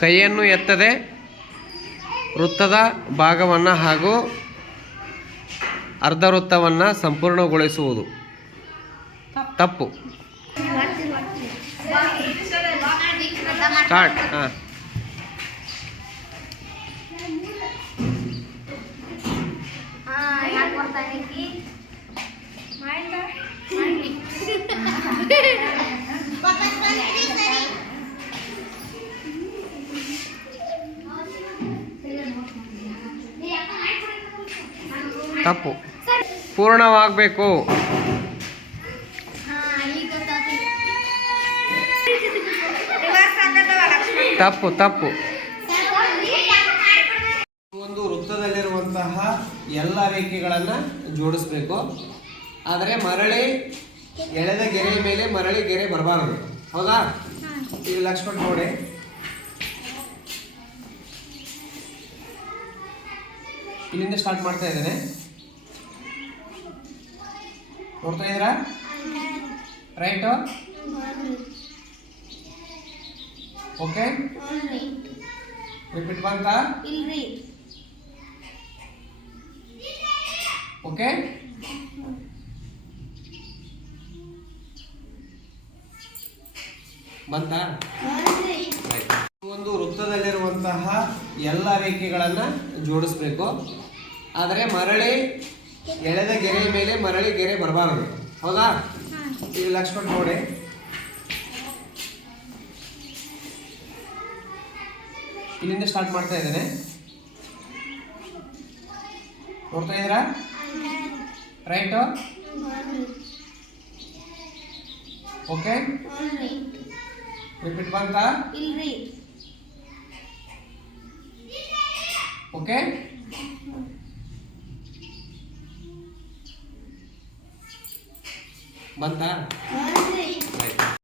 ಕೈಯನ್ನು ಎತ್ತದೆ ವೃತ್ತದ ಭಾಗವನ್ನು ಹಾಗೂ ಅರ್ಧ ವೃತ್ತವನ್ನು ಸಂಪೂರ್ಣಗೊಳಿಸುವುದು. ತಪ್ಪು. ಸ್ಟಾರ್ಟ್. ಹಾಂ, ತಪ್ಪು. ಪೂರ್ಣವಾಗಬೇಕು. ತಪ್ಪು ತಪ್ಪು. ಒಂದು ವೃತ್ತದಲ್ಲಿರುವಂತಹ ಎಲ್ಲ ರೇಖೆಗಳನ್ನು ಜೋಡಿಸ್ಬೇಕು. ಆದರೆ ಮರಳಿ ಎಳೆದ ಗೆರೆಯ ಮೇಲೆ ಮರಳಿ ಗೆರೆ ಬರಬಾರದು. ಹೌದಾ? ಈಗ ಲಕ್ಷ್ಮಣ್ ನೋಡಿ, ಇಲ್ಲಿಂದ ಸ್ಟಾರ್ಟ್ ಮಾಡ್ತಾ ಇದ್ದೇನೆ. ನೋಡ್ತಾ ಇದ್ದೀರಾ? ರೈಟು? ಓಕೆ, ರಿಪೀಟ್ ಬಂತಾ? ಓಕೆ, ಬಂತಾ? ಒಂದು ವೃತ್ತದಲ್ಲಿರುವಂತಹ ಎಲ್ಲ ರೇಖೆಗಳನ್ನು ಜೋಡಿಸ್ಬೇಕು. ಆದರೆ ಮರಳಿ ಎಳೆದ ಗೆರೆಯ ಮೇಲೆ ಮರಳಿ ಗೆರೆ ಬರಬಾರದು. ಹೌದಾ? ಈಗ ಲಕ್ಷ್ಮಣ್ ನೋಡಿ, ಇಲ್ಲಿಂದ ಸ್ಟಾರ್ಟ್ ಮಾಡ್ತಾ ಇದ್ದೇನೆ. ನೋಡ್ತಾ ಇದ್ದೀರಾ? ರೈಟು? ಓಕೆ, ರಿಪೀಟ್ ಬಂತಾ? ಓಕೆ, ಬಂತಾ?